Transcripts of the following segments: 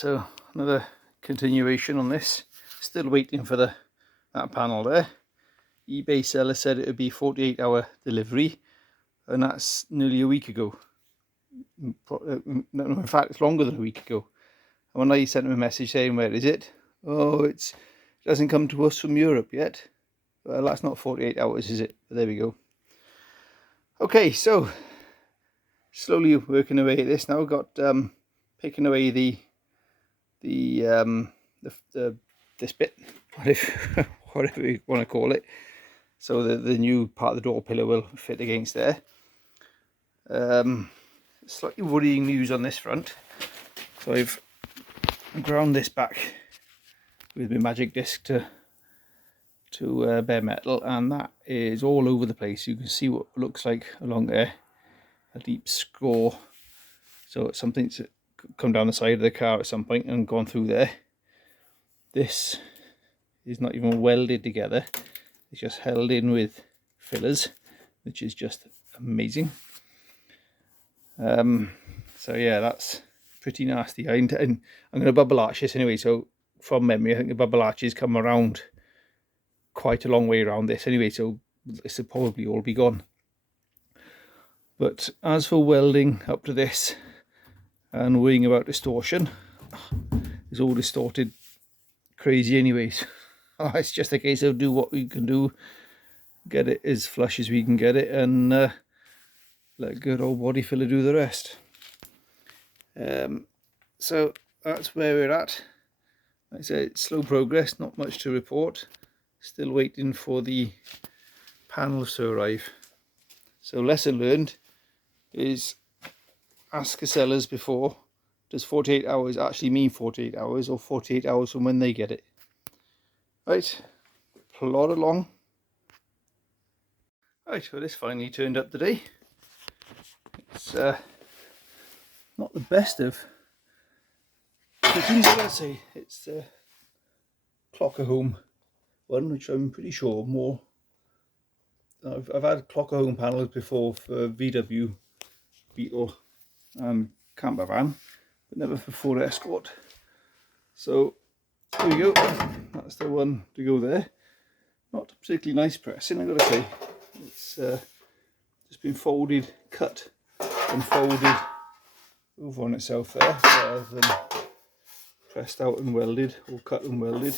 so another continuation on this. Still waiting for that panel there. eBay seller said it would be 48-hour delivery, and that's nearly a week ago. No, in fact, it's longer than a week ago. And when I sent him a message saying, where is it? Oh, it hasn't come to us from Europe yet. Well, that's not 48 hours, is it? But there we go. Okay, so slowly working away at this now. Got picking away this bit, whatever you want to call it. So the new part of the door pillar will fit against there. Slightly worrying news on this front. So I've ground this back with my magic disc to bare metal, and that is all over the place. You can see what looks like along there a deep score. So it's something to come down the side of the car at some point and gone through there. This is not even welded together. It's just held in with fillers, which is just amazing. So yeah, that's pretty nasty. I'm going to bubble arch this anyway, so from memory I think the bubble arches come around quite a long way around this anyway, so this will probably all be gone. But as for welding up to this and worrying about distortion, it's all distorted crazy anyways. It's just a case of do what we can do, get it as flush as we can get it, and let good old body filler do the rest. So that's where we're at. Like I said, it's slow progress, not much to report. Still waiting for the panels to arrive. So lesson learned is ask the sellers before, does 48 hours actually mean 48 hours or 48 hours from when they get it? Right, plod along. Right, well this finally turned up today. It's not the best of fittings, I gotta say. It's the Clocker Home one, which I'm pretty sure more. I've had Clocker Home panels before for VW, Beetle and camper van, but never for Ford Escort. So here we go. That's the one to go there. Not particularly nice pressing, I've got to say. It's just been folded, cut and folded over on itself there, rather than pressed out and welded or cut and welded.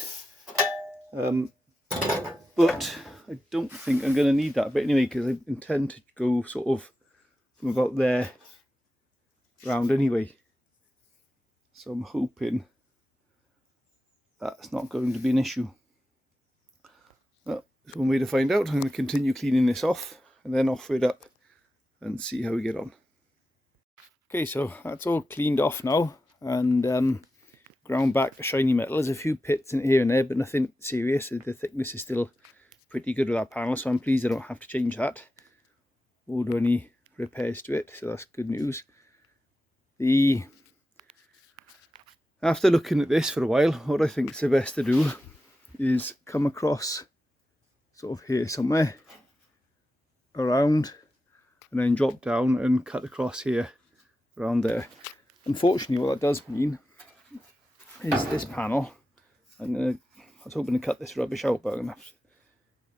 But I don't think I'm going to need that bit anyway, because I intend to go sort of from about there round anyway. So I'm hoping that's not going to be an issue. Well, there's one way to find out. I'm going to continue cleaning this off and then offer it up and see how we get on. Okay, so that's all cleaned off now and ground back the shiny metal. There's a few pits in it here and there, but nothing serious. The thickness is still pretty good with that panel, so I'm pleased I don't have to change that or do any repairs to it, so that's good news. After looking at this for a while, what I think is the best to do is come across sort of here somewhere around and then drop down and cut across here around there. Unfortunately, what that does mean is this panel, I was hoping to cut this rubbish out, but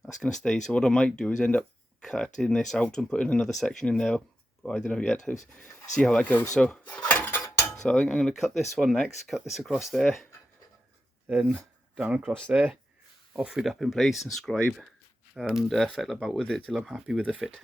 that's going to stay. So what I might do is end up cutting this out and putting another section in there. Well, I don't know yet. See how that goes. So I think I'm going to cut this one next, cut this across there, then down across there, offer it up in place and scribe and fettle about with it till I'm happy with the fit.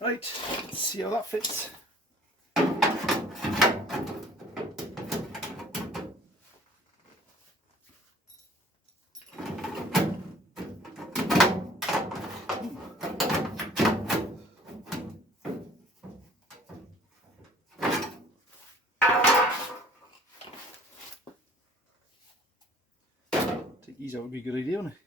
Right, let's see how that fits. Take these out would be a good idea, wouldn't it?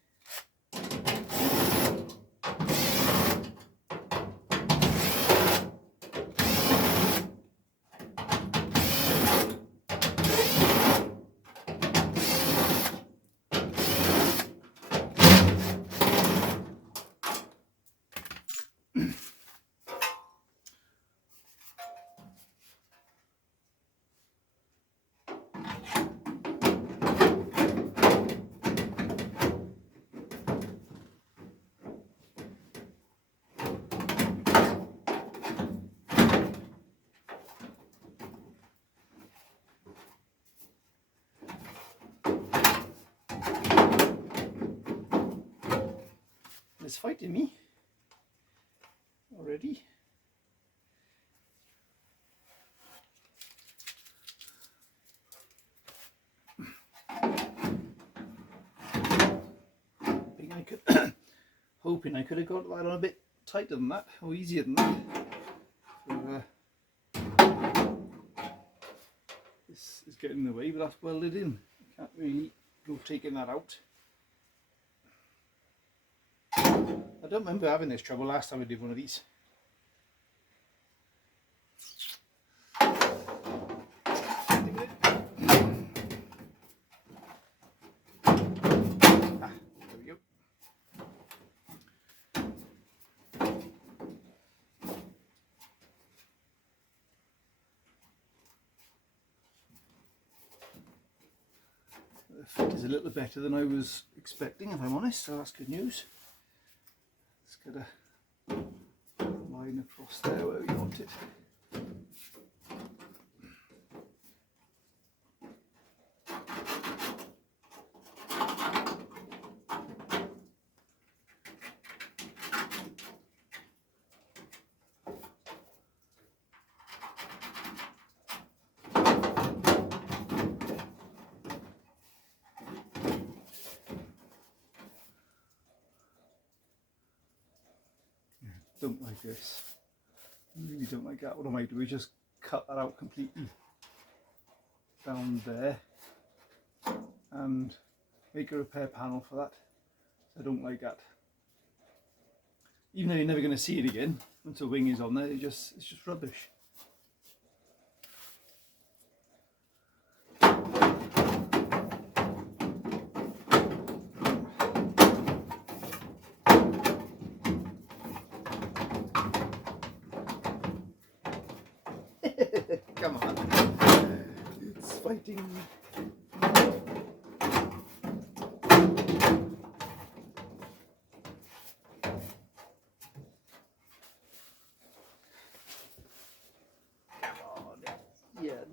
It's fighting me already. Hoping I could have got that on a bit tighter than that, or easier than that. So, this is getting in the way, but that's welded in. I can't really go taking that out. I don't remember having this trouble last time I did one of these. There we go. The fit is a little better than I was expecting, if I'm honest, so that's good news. Let's get a line across there where we want it. Don't like this. I really don't like that. What I might do is just cut that out completely down there and make a repair panel for that. I don't like that. Even though you're never going to see it again once the wing is on there, it's just rubbish. Come on, it's fighting me. Come on, yeah,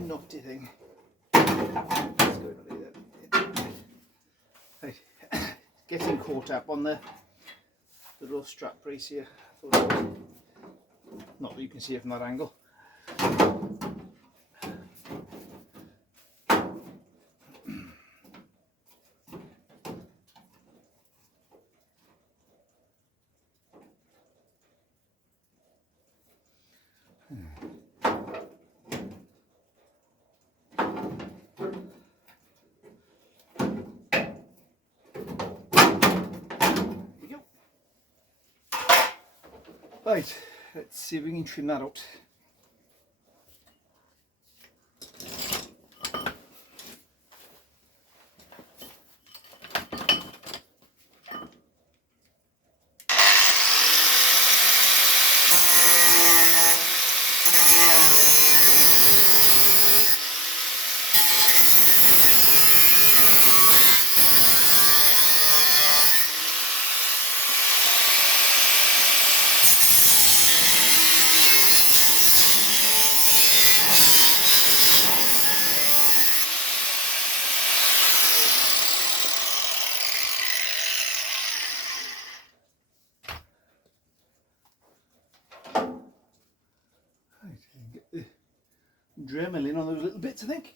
naughty thing. What's going on here? Right. Getting caught up on the little strap brace here. Not that you can see it from that angle. Right, let's see if we can trim that out. Get the Dremel in on those little bits, I think.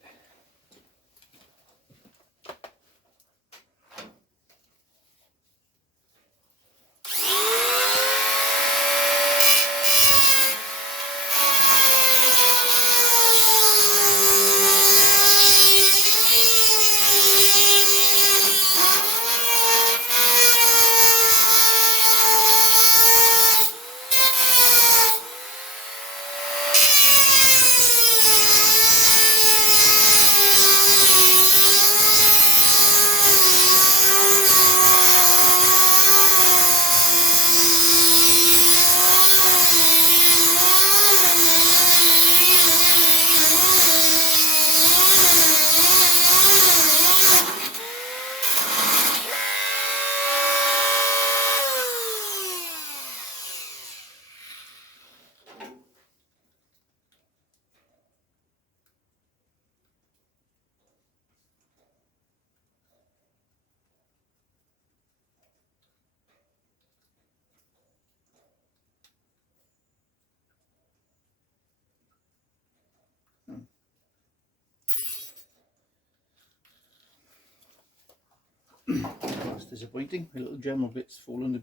That's disappointing. My little Dremel bit's fallen, the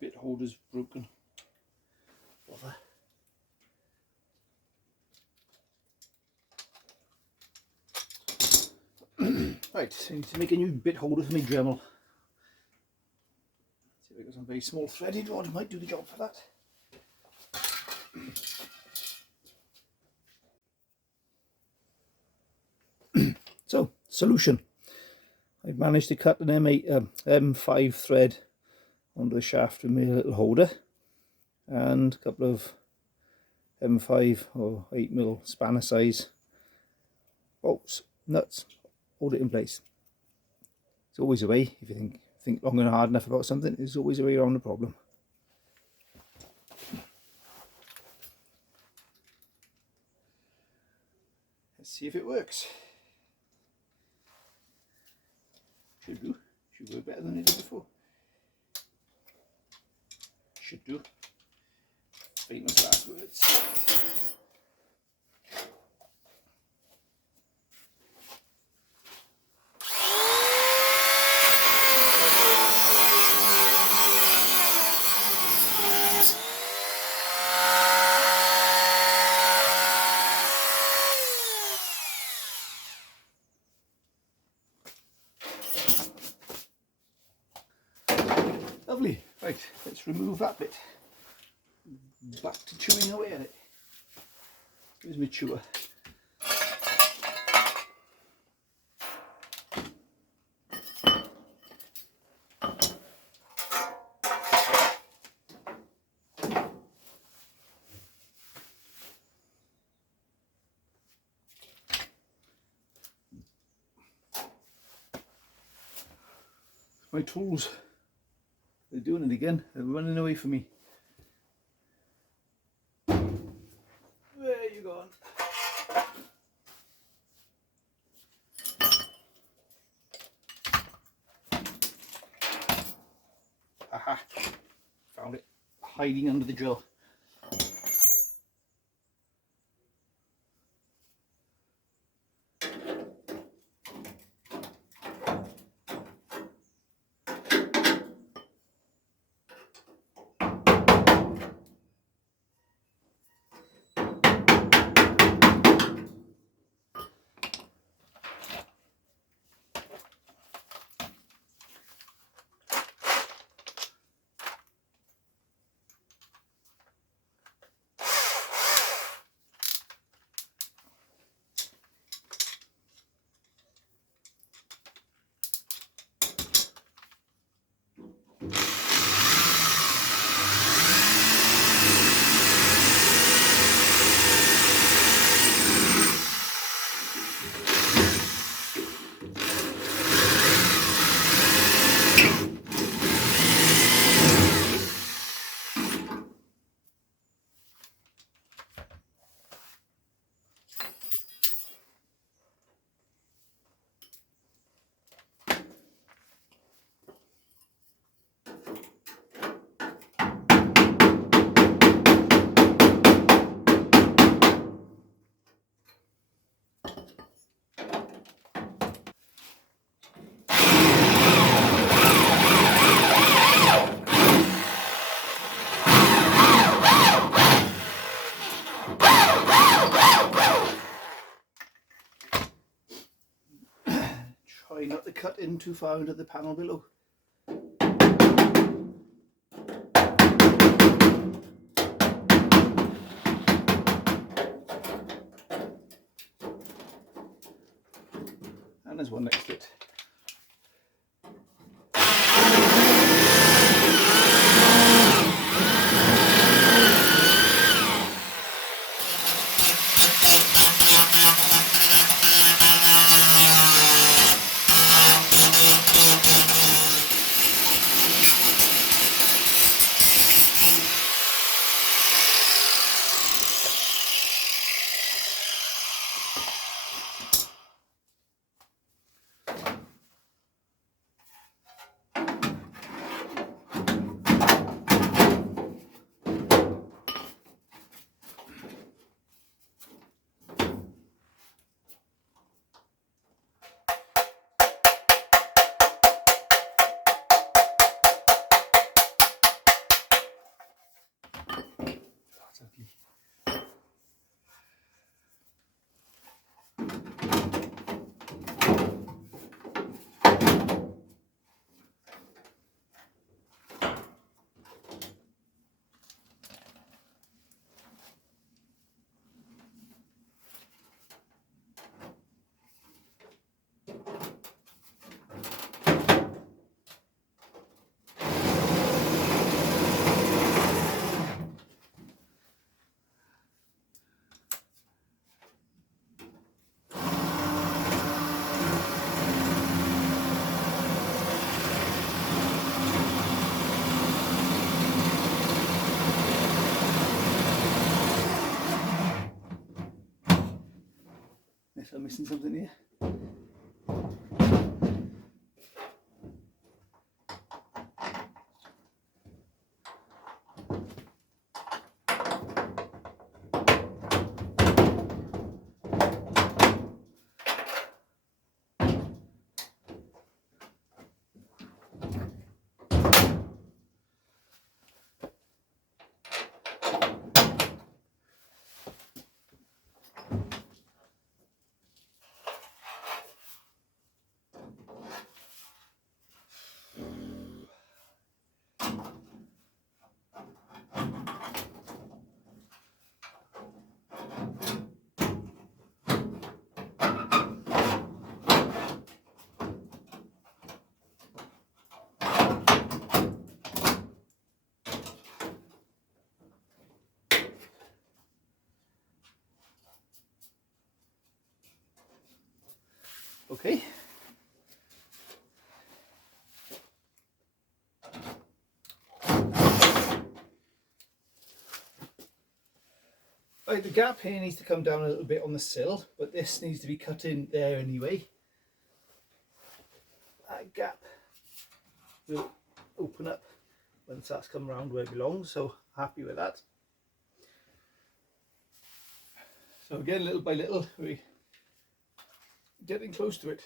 bit holder's broken. Bother. Right, so I need to make a new bit holder for my Dremel. See if I got some very small threaded rod, might do the job for that. So, solution. I've managed to cut an M5 thread onto the shaft with my little holder, and a couple of M5 or 8mm spanner size bolts, nuts, hold it in place. There's always a way. If you think long and hard enough about something, there's always a way around the problem. Let's see if it works. Should do. Should work better than it did before. Should do. Famous last words. Lovely. Right, let's remove that bit. Back to chewing away at it. Here's my chewer. My tools. They're doing it again. They're running away from me. Where you gone? Aha! Found it. Hiding under the drill. Try not to cut in too far into the panel below. And there's one next to it. I'm missing something here. Okay. Right, the gap here needs to come down a little bit on the sill, but this needs to be cut in there anyway. That gap will open up once that's come around where it belongs, so happy with that. So again, little by little, we're getting close to it.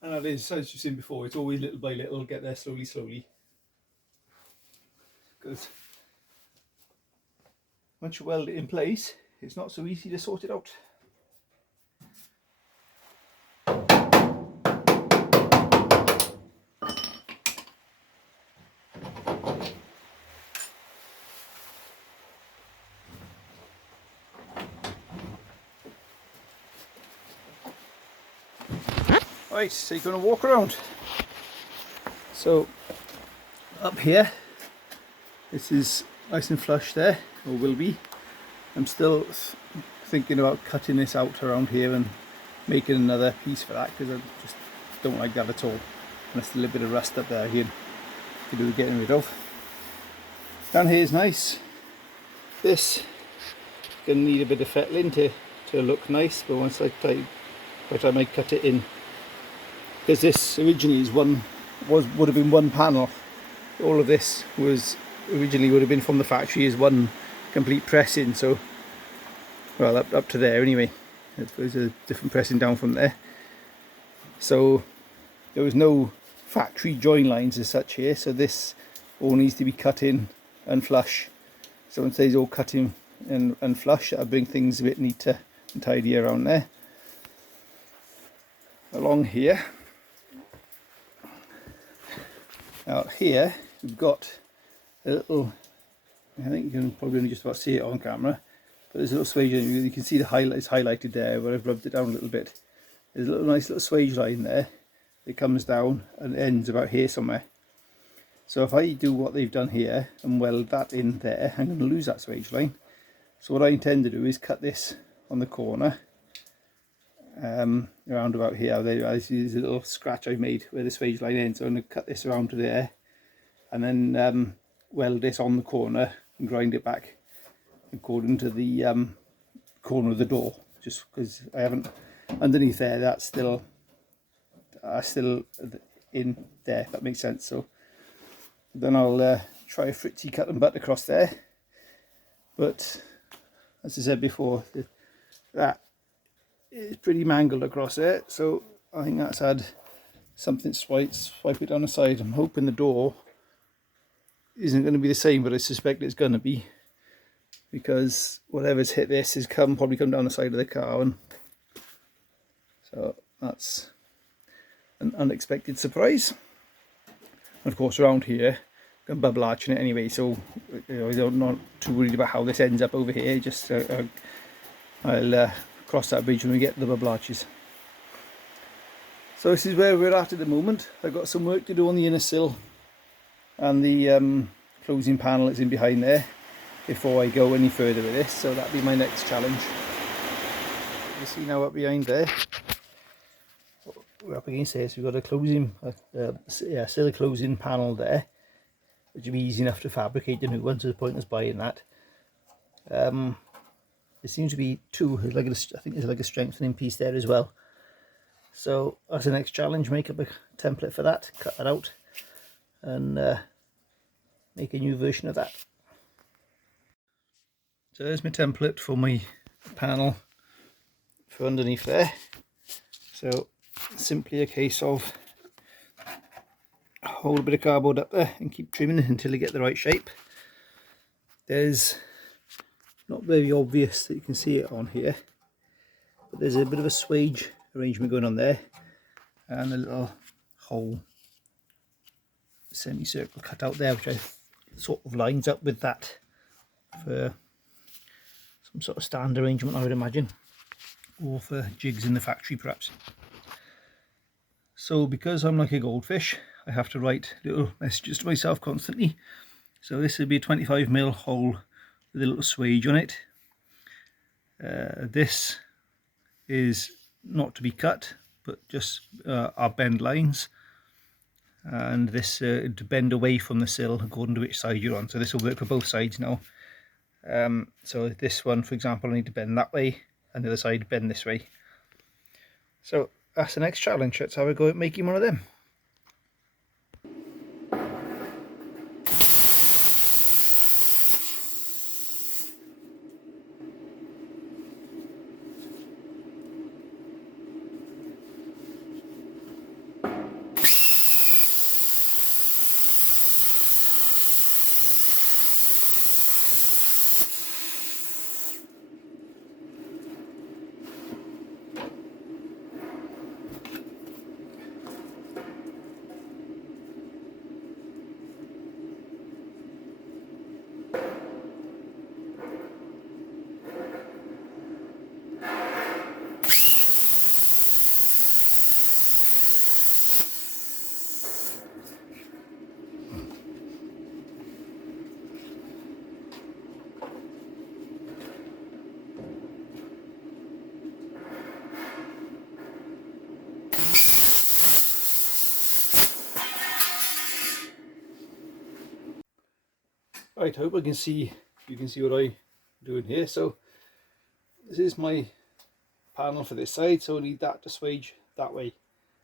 And that is, as you've seen before, it's always little by little, get there slowly, slowly. Because once you weld it in place, it's not so easy to sort it out. Right, so you're going to walk around. So up here, this is nice and flush there, or will be. I'm still thinking about cutting this out around here and making another piece for that, because I just don't like that at all. And there's still a bit of rust up there again to do with getting rid of. Down here is nice. This is going to need a bit of fettling to look nice, but once by the time I cut it in, because this originally is would have been one panel. All of this was originally would have been from the factory as one complete pressing. So, well, up to there anyway. There's a different pressing down from there. So there was no factory join lines as such here. So this all needs to be cut in and flush. So once these all cut in and flush, that'll bring things a bit neater and tidy around there. Along here. Out here we've got a little, I think you can probably only just about see it on camera, but there's a little swage. You can see the highlights highlighted there where I've rubbed it down a little bit. There's a nice little swage line there. It comes down and ends about here somewhere. So if I do what they've done here and weld that in there, I'm going to lose that swage line. So what I intend to do is cut this on the corner, around about here. There's a little scratch I've made where the swage line ends, so I'm going to cut this around to there, and then weld this on the corner and grind it back according to the corner of the door, just because I haven't, underneath there, that's still in there, if that makes sense. So then I'll try a fritzy cut and butt across there, but as I said before, that is pretty mangled across there, so I think that's had something swipe it down the side. I'm hoping the door isn't going to be the same, but I suspect it's going to be, because whatever's hit this has probably come down the side of the car, and so that's an unexpected surprise. And of course around here I'm bubble arching it anyway, so I'm not too worried about how this ends up over here. Just I'll cross that bridge when we get to the bubble arches. So this is where we're at the moment. I've got some work to do on the inner sill and the closing panel that's in behind there before I go any further with this, so that'll be my next challenge. You see now up behind there, we're up against here, so we've got a closing sill closing panel there, which will be easy enough to fabricate the new one, so there's pointless buying that. there seems to be two. I think there's like a strengthening piece there as well. So that's the next challenge, make up a template for that, cut that out and make a new version of that. So there's my template for my panel for underneath there. So simply a case of hold a bit of cardboard up there and keep trimming until you get the right shape. There's not very obvious that you can see it on here, but there's a bit of a swage arrangement going on there and a little hole semicircle cut out there, which I sort of lines up with that for some sort of stand arrangement, I would imagine, or for jigs in the factory perhaps. So because I'm like a goldfish, I have to write little messages to myself constantly. So this would be a 25mm hole with a little swage on it. This is not to be cut, but just our bend lines, and this to bend away from the sill according to which side you're on. So this will work for both sides now. So this one, for example, I need to bend that way, and the other side bend this way. So that's the next challenge. That's how I go at making one of them. Right, I hope you can see what I'm doing here. So this is my panel for this side, so I need that to swage that way.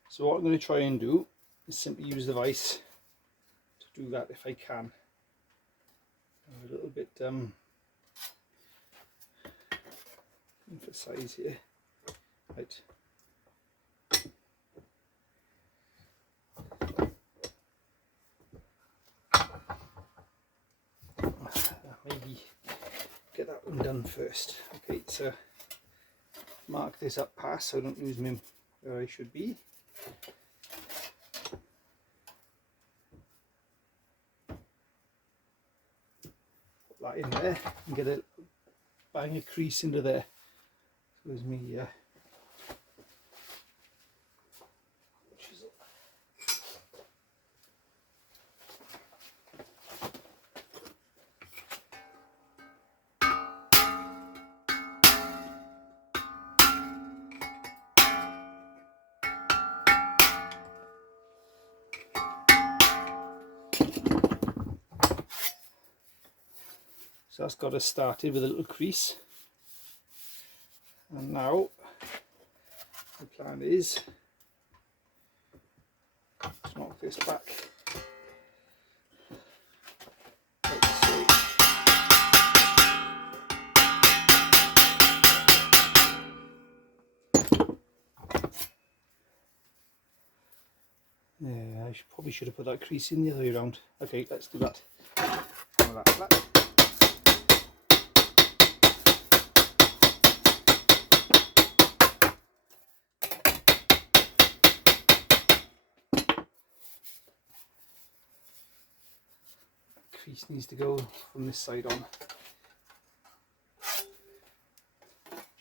So what I'm going to try and do is simply use the vise to do that if I can. I'm a little bit emphasize here. Right. Maybe get that one done first. Okay, so mark this up past so I don't lose me where I should be. Put that in there and get a bang a crease into there. So there's me So that's got us started with a little crease, and now the plan is to knock this back like so. Yeah, I probably should have put that crease in the other way around. Okay, let's do that. Crease needs to go from this side on.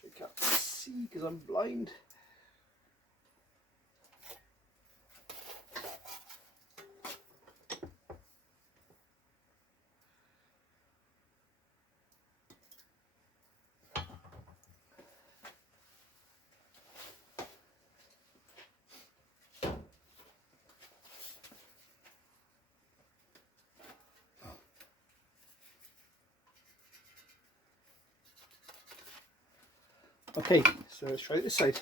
Which I can't see because I'm blind. Okay, so let's try this side.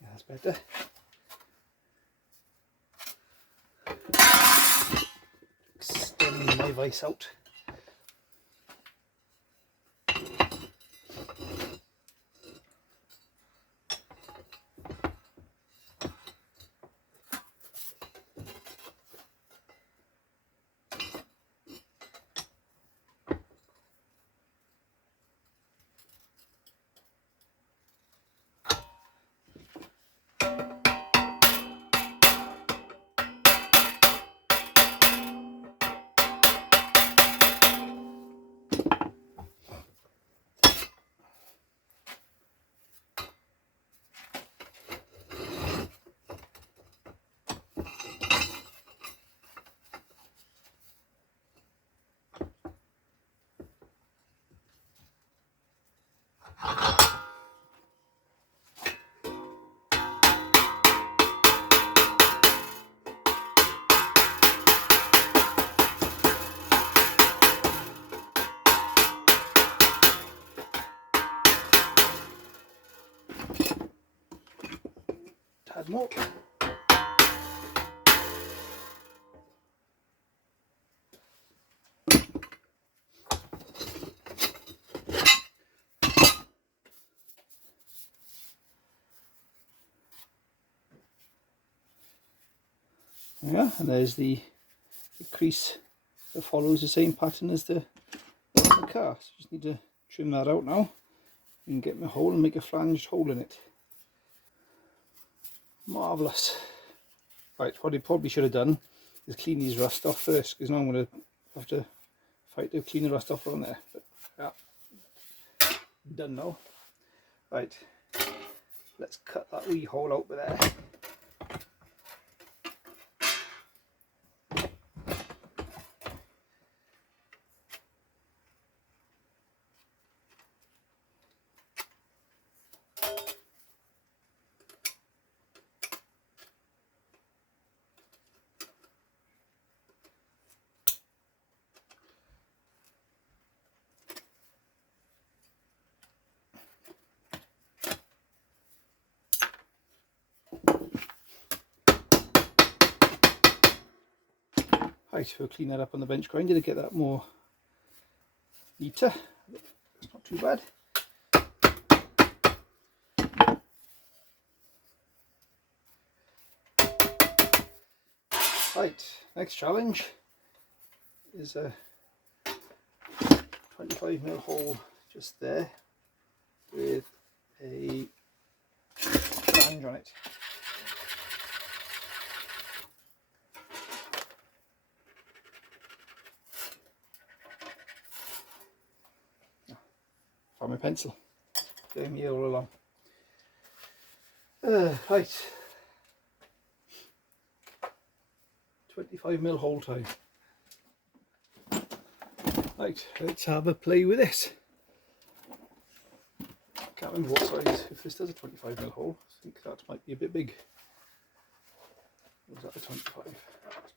Yeah, that's better. Extend my vise out. Tad more. Yeah, and there's the crease that follows the same pattern as the car. So just need to trim that out now and get my hole and make a flanged hole in it. Marvellous. Right, what I probably should have done is clean these rust off first, because now I'm going to have to fight to clean the rust off on there. But yeah, done now. Right, let's cut that wee hole out with there. Right, we'll clean that up on the bench grinder to get that more neater. It's not too bad. Right, next challenge is a 25mm hole just there with a flange on it. Found my pencil, getting me all along. Right, 25mm hole time. Right, let's have a play with this. Can't remember what size, if this does a 25mm hole, I think that might be a bit big. Was that a 25?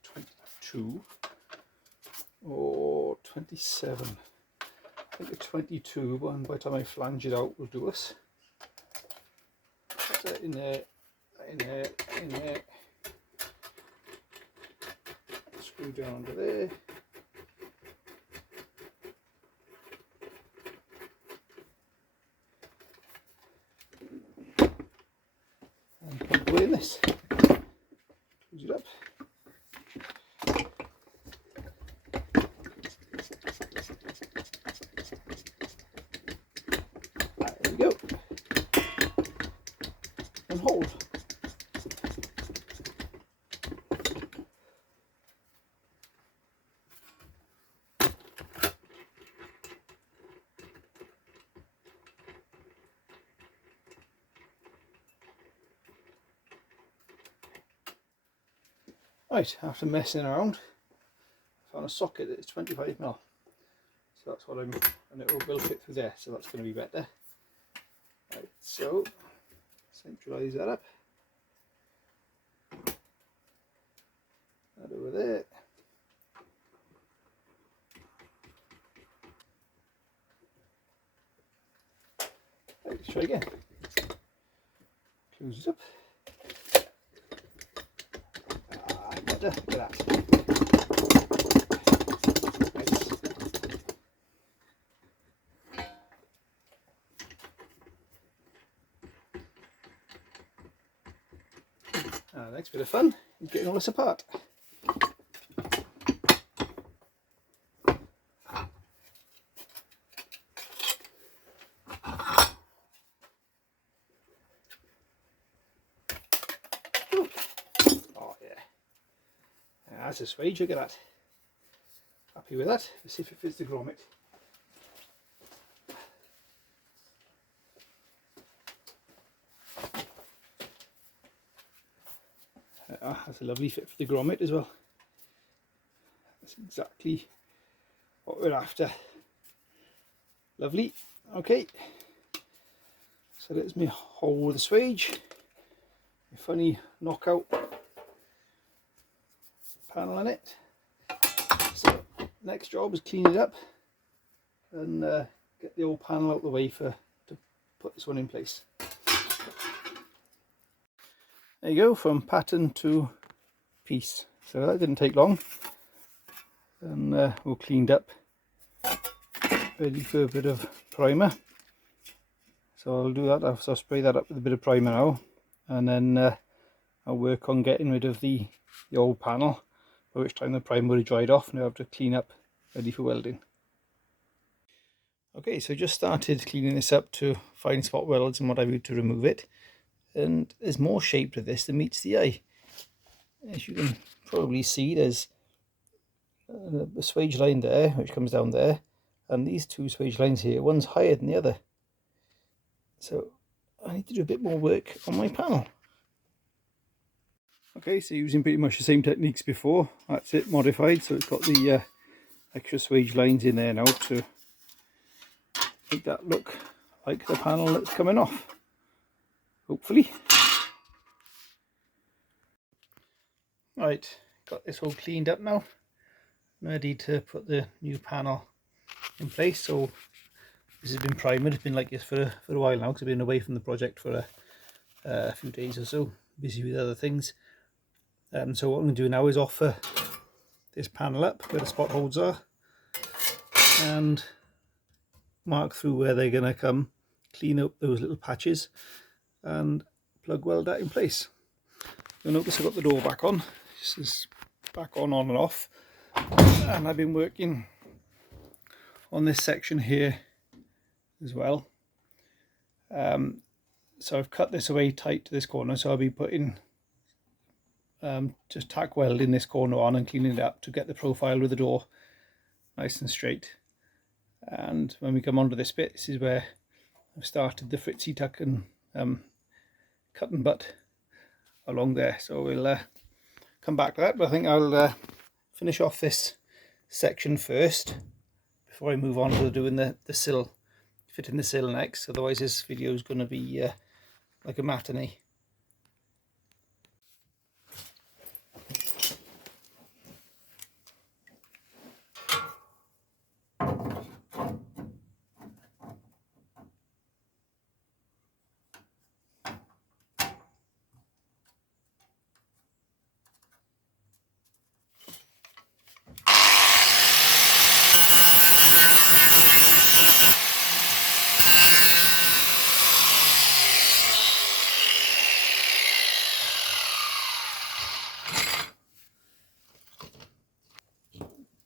22 or 27? I think a 22, but by the time I flange it out will do us. Put that in there, in there, in there. Screw down under there. And plug away in this. Close it up. There we go. And hold. Right, after messing around, I found a socket that is 25mm. So that's what and it will fit through there, so that's going to be better. So centralise that up. That over there. Right, let's try again. Close it up. Better. Look at that. Nice. Next bit of fun is getting all this apart. Oh yeah, that's a swage, look at that. Happy with that. Let's see if it fits the grommet. That's a lovely fit for the grommet as well. That's exactly what we're after. Lovely. Okay, so there's my hole with the swage, a funny knockout panel in it. So next job is clean it up and get the old panel out of the way to put this one in place. There you go, from pattern to piece. So that didn't take long, and all cleaned up, ready for a bit of primer. So I'll do that. I'll spray that up with a bit of primer now, and then I'll work on getting rid of the old panel, by which time the primer will have dried off and I'll have to clean up, ready for welding. Okay, so just started cleaning this up to find spot welds and what I do to remove it. And there's more shape to this than meets the eye. As you can probably see, there's a swage line there which comes down there, and these two swage lines here, one's higher than the other. So I need to do a bit more work on my panel. Okay, so using pretty much the same techniques before, that's it modified, so it's got the extra swage lines in there now to make that look like the panel that's coming off, hopefully. Right, got this all cleaned up now, ready to put the new panel in place. So this has been primed. It's been like this for a while now because I've been away from the project for a few days or so, busy with other things. So what I'm going to do now is offer this panel up where the spot holes are and mark through where they're going to come, clean up those little patches and plug weld that in place. You'll notice I've got the door back on. This is back on and off, and I've been working on this section here as well. So I've cut this away tight to this corner, so I'll be putting just tack welding this corner on and cleaning it up to get the profile of the door nice and straight. And when we come onto this bit, this is where I've started the fritzy tuck and cut and butt along there. So we'll come back to that, but I think I'll finish off this section first before I move on to doing the sill, fitting the sill next. Otherwise this video is going to be like a matinee.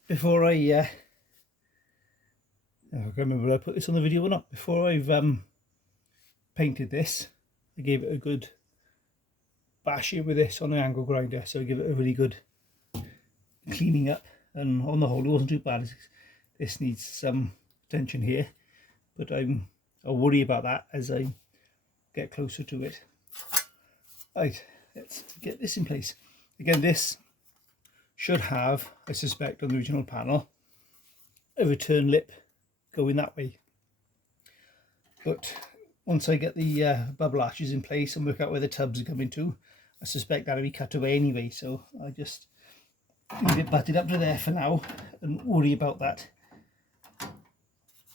Before I can't remember whether I put this on the video or not. Before I've painted this, I gave it a good bash with this on an angle grinder, so I give it a really good cleaning up, and on the whole it wasn't too bad. This needs some attention here, but I'll worry about that as I get closer to it. Right, let's get this in place. Again, this should have, I suspect, on the original panel, a return lip going that way. But once I get the bubble arches in place and work out where the tubs are coming to, I suspect that'll be cut away anyway, so I just leave it butted up to there for now and worry about that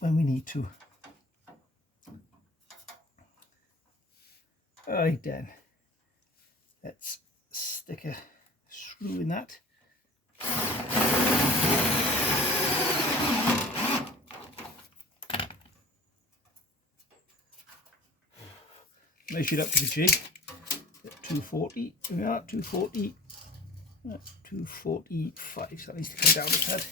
when we need to. Alright then, let's stick a screw in that. Measured up to the jig at 240, we are at 240, 245, so that needs to come down a tad.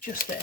Just there.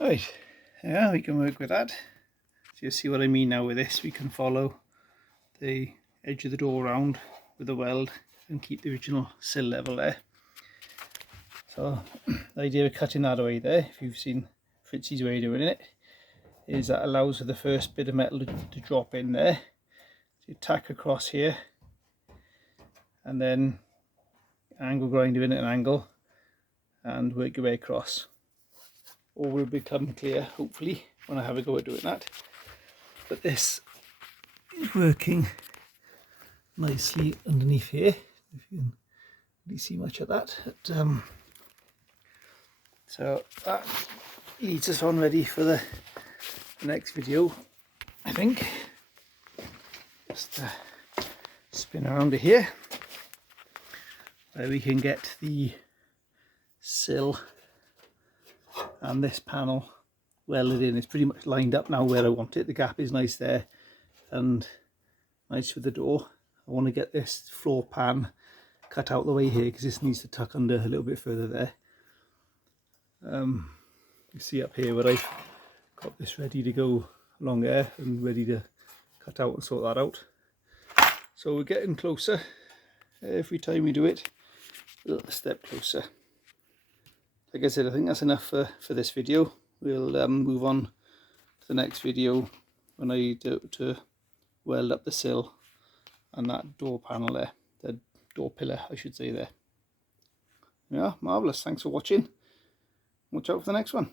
Right, yeah, we can work with that. So you see what I mean now with this, we can follow the edge of the door around with the weld and keep the original sill level there. So the idea of cutting that away there, if you've seen Fritzy's way of doing it, is that allows for the first bit of metal to drop in there. So you tack across here and then angle grinder in at an angle and work your way across. All will become clear hopefully when I have a go at doing that. But this is working nicely underneath here, if you can really see much of that. So that leads us on ready for the next video, I think. Just spin around to here where we can get the sill and this panel welded in. It's pretty much lined up now where I want it. The gap is nice there and nice for the door. I want to get this floor pan cut out the way here because this needs to tuck under a little bit further there. You see up here where I've got this ready to go along there and ready to cut out and sort that out. So we're getting closer every time we do it, a little step closer. Like I said, I think that's enough for this video. We'll move on to the next video when I do to weld up the sill and that door panel there, the door pillar I should say there. Yeah, marvellous. Thanks for watching. Watch out for the next one.